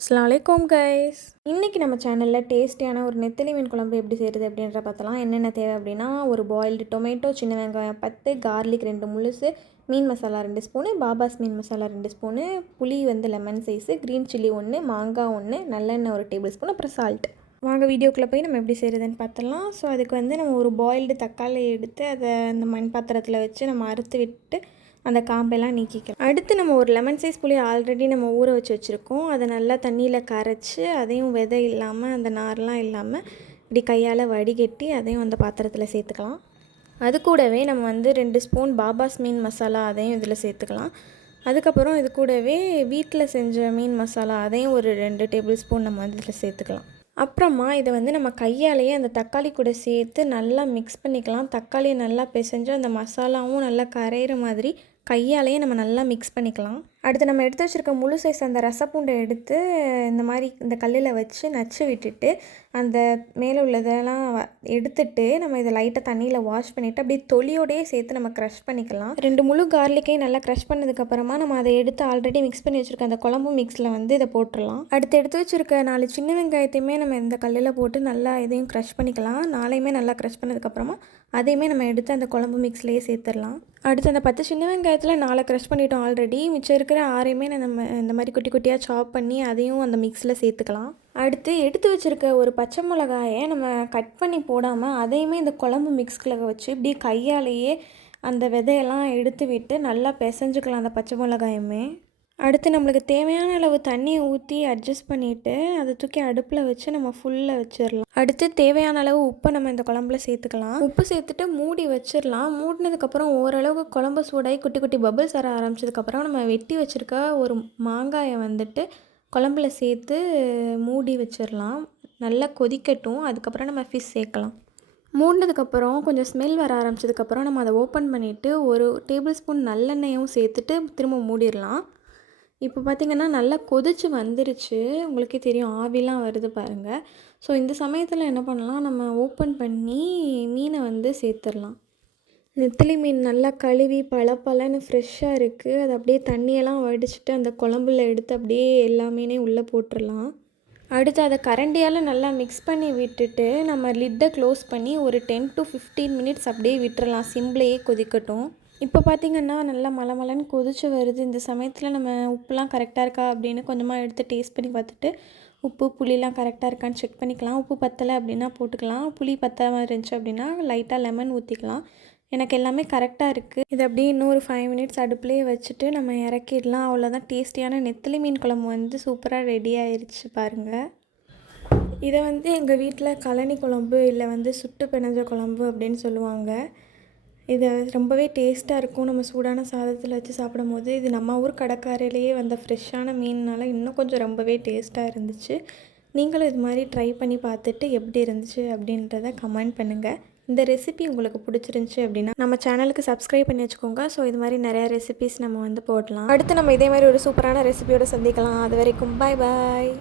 அஸ்ஸலாமு அலைக்கும் கைஸ். இன்றைக்கி நம்ம சேனலில் டேஸ்டியான ஒரு நெத்திலி மீன் குழம்பு எப்படி செய்கிறது அப்படின்ற பார்த்தலாம். என்னென்ன தேவை அப்படின்னா, ஒரு பாயில்டு டொமேட்டோ, சின்ன வெங்காயம் 10, கார்லிக் 2 முழுசு, மீன் மசாலா 2 ஸ்பூனு, பாபாஸ் மீன் மசாலா 2 ஸ்பூனு, புளி லெமன் சைஸு, க்ரீன் சில்லி 1, மாங்காய் 1, நல்லெண்ணெய் 1 டேபிள் ஸ்பூன், அப்புறம் சால்ட். வாங்க வீடியோக்குள்ளே போய் நம்ம எப்படி செய்கிறதுன்னு பார்த்தலாம். ஸோ அதுக்கு நம்ம ஒரு பாயில்டு தக்காளி எடுத்து அதை அந்த மண் பாத்திரத்தில் வச்சு நம்ம அறுத்து விட்டு அந்த காம்பெல்லாம் நீக்கிக்கலாம். அடுத்து நம்ம ஒரு லெமன் சைஸ் புளி ஆல்ரெடி நம்ம ஊற வச்சுருக்கோம். அதை நல்லா தண்ணியில் கரைச்சி அதையும் விதை இல்லாமல் அந்த நார்லாம் இல்லாமல் இப்படி கையால் வடிகட்டி அதையும் அந்த பாத்திரத்தில் சேர்த்துக்கலாம். அது கூடவே நம்ம 2 ஸ்பூன் பாபாஸ் மீன் மசாலா அதையும் இதில் சேர்த்துக்கலாம். அதுக்கப்புறம் இது கூடவே வீட்டில் செஞ்ச மீன் மசாலா அதையும் ஒரு 2 டேபிள் ஸ்பூன் நம்ம இதில் சேர்த்துக்கலாம். அப்புறமா இதை நம்ம கையாலேயே அந்த தக்காளி கூட சேர்த்து நல்லா மிக்ஸ் பண்ணிக்கலாம். தக்காளியை நல்லா பிசைஞ்சு அந்த மசாலாவும் நல்லா கரையிற மாதிரி கையாலேயே நம்ம நல்லா மிக்ஸ் பண்ணிக்கலாம். அடுத்து நம்ம எடுத்து வச்சுருக்க முழு சைஸ் அந்த ரசப்பூண்டை எடுத்து இந்த மாதிரி இந்த கல்லில் வச்சு நச்சு விட்டுட்டு அந்த மேலே உள்ளதெல்லாம் எடுத்துட்டு நம்ம இதை லைட்டாக தண்ணியில் வாஷ் பண்ணிவிட்டு அப்படியே தொலியோடையே சேர்த்து நம்ம க்ரஷ் பண்ணிக்கலாம். 2 முழு கார்லிக்கையும் நல்லா க்ரஷ் பண்ணதுக்கப்புறமா நம்ம அதை எடுத்து ஆல்ரெடி மிக்ஸ் பண்ணி வச்சுருக்க அந்த குழம்பு மிக்ஸில் இதை போட்டுடலாம். அடுத்து எடுத்து வச்சுருக்க 4 சின்ன வெங்காயத்தையுமே நம்ம இந்த கல்லில் போட்டு நல்லா இதையும் க்ரஷ் பண்ணிக்கலாம். 4ஐயுமே நல்லா க்ரஷ் பண்ணதுக்கப்புறமா அதையுமே நம்ம எடுத்து அந்த குழம்பு மிக்ஸ்லேயே சேர்த்துடலாம். அடுத்து அந்த 10 சின்ன வெங்காயத்தில் 4 க்ரஷ் பண்ணிட்டோம் ஆல்ரெடி. மிச்சம் இருக்கிற 6ஐயுமே நம்ம இந்த மாதிரி குட்டி குட்டியாக சாப் பண்ணி அதையும் அந்த மிக்ஸில் சேர்த்துக்கலாம். அடுத்து எடுத்து வச்சுருக்க ஒரு பச்சை மிளகாயை நம்ம கட் பண்ணி போடாமல் அதையுமே இந்த குழம்பு மிக்ஸ்குள்ளே வச்சு இப்படி கையாலேயே அந்த விதையெல்லாம் எடுத்து விட்டு நல்லா பிசைஞ்சுக்கலாம் அந்த பச்சை மிளகாயுமே. அடுத்து நம்மளுக்கு தேவையான அளவு தண்ணியை ஊற்றி அட்ஜஸ்ட் பண்ணிவிட்டு அதை தூக்கி அடுப்பில் வச்சு நம்ம ஃபுல்லாக வச்சிடலாம். அடுத்து தேவையான அளவு உப்பை நம்ம இந்த குழம்புல சேர்த்துக்கலாம். உப்பு சேர்த்துட்டு மூடி வச்சிடலாம். மூடினதுக்கப்புறம் ஓரளவுக்கு குழம்பு சூடாகி குட்டி குட்டி பபிள்ஸ் வர ஆரம்பிச்சதுக்கப்புறம் நம்ம வெட்டி வச்சுருக்க ஒரு மாங்காயை குழம்புல சேர்த்து மூடி வச்சிடலாம். நல்லா கொதிக்கட்டும். அதுக்கப்புறம் நம்ம ஃபிஷ் சேர்க்கலாம். மூடினதுக்கப்புறம் கொஞ்சம் ஸ்மெல் வர ஆரம்பிச்சதுக்கப்புறம் நம்ம அதை ஓப்பன் பண்ணிவிட்டு ஒரு டேபிள் ஸ்பூன் நல்லெண்ணெயும் சேர்த்துட்டு திரும்ப மூடிடலாம். இப்போ பார்த்திங்கன்னா நல்லா கொதிச்சு வந்துருச்சு. உங்களுக்கே தெரியும், ஆவிலாம் வருது பாருங்கள். ஸோ இந்த சமயத்தில் என்ன பண்ணலாம், நம்ம ஓப்பன் பண்ணி மீனை சேர்த்துடலாம். நெத்திலி மீன் நல்லா கழுவி பளபளன்னு ஃப்ரெஷ்ஷாக இருக்குது. அது அப்படியே தண்ணியெல்லாம் வடிச்சிட்டு அந்த குழம்புல எடுத்து அப்படியே எல்லா மீனையும் உள்ளே போட்டுடலாம். அடுத்து அதை கரண்டியால் நல்லா மிக்ஸ் பண்ணி விட்டுட்டு நம்ம லிட்டை க்ளோஸ் பண்ணி ஒரு 10 to 15 மினிட்ஸ் அப்படியே விட்டுறலாம். சிம்லேயே கொதிக்கட்டும். இப்போ பார்த்திங்கன்னா நல்லா மலமலன்னு கொதிச்சு வருது. இந்த சமயத்தில் நம்ம உப்புலாம் கரெக்டாக இருக்கா அப்படின்னு கொஞ்சமாக எடுத்து டேஸ்ட் பண்ணி பார்த்துட்டு உப்பு புளிலாம் கரெக்டாக இருக்கான்னு செக் பண்ணிக்கலாம். உப்பு பத்தலை அப்படின்னா போட்டுக்கலாம். புளி பத்தாமல் இருந்துச்சு அப்படின்னா லைட்டாக லெமன் ஊற்றிக்கலாம். எனக்கு எல்லாமே கரெக்டாக இருக்குது. இதை அப்படியே இன்னொரு 5 மினிட்ஸ் அடுப்புலேயே வச்சுட்டு நம்ம இறக்கிடலாம். அவ்வளோதான். டேஸ்டியான நெத்திலி மீன் குழம்பு சூப்பராக ரெடி ஆயிடுச்சு பாருங்கள். இதை எங்கள் வீட்டில் கழனி குழம்பு இல்லை சுட்டு பிணைஞ்ச குழம்பு அப்படின்னு சொல்லுவாங்க. இது ரொம்பவே டேஸ்ட்டாக இருக்கும். நம்ம சூடான சாதத்தில் வச்சு சாப்பிடும் போது இது நம்ம ஊர் கடைக்காரையிலேயே வந்த ஃப்ரெஷ்ஷான மீன்னால இன்னும் கொஞ்சம் ரொம்பவே டேஸ்ட்டாக இருந்துச்சு. நீங்களும் இது மாதிரி ட்ரை பண்ணி பார்த்துட்டு எப்படி இருந்துச்சு அப்படின்றத கமெண்ட் பண்ணுங்கள். இந்த ரெசிபி உங்களுக்கு பிடிச்சிருந்துச்சி அப்படின்னா நம்ம சேனலுக்கு சப்ஸ்கிரைப் பண்ணி வச்சுக்கோங்க. ஸோ இது மாதிரி நிறையா ரெசிபிஸ் நம்ம போடலாம். அடுத்து நம்ம இதே மாதிரி ஒரு சூப்பரான ரெசிபியோடு சந்திக்கலாம். அது வரைக்கும் பாய் பாய்.